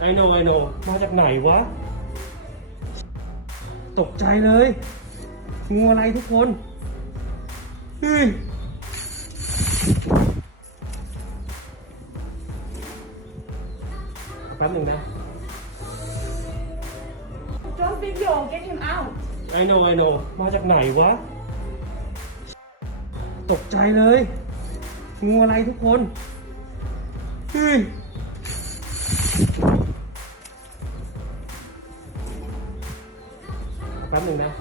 มาจากไหนวะ ตกใจเลย งูอะไรทุกคนเฮ้ยแป๊บหนึ่งนะ Don't big yo, get him out. ไอโนไอโนมาจากไหนวะ ตกใจเลย งูอะไรทุกคนเฮ้ย แป๊บหนึ่งนะ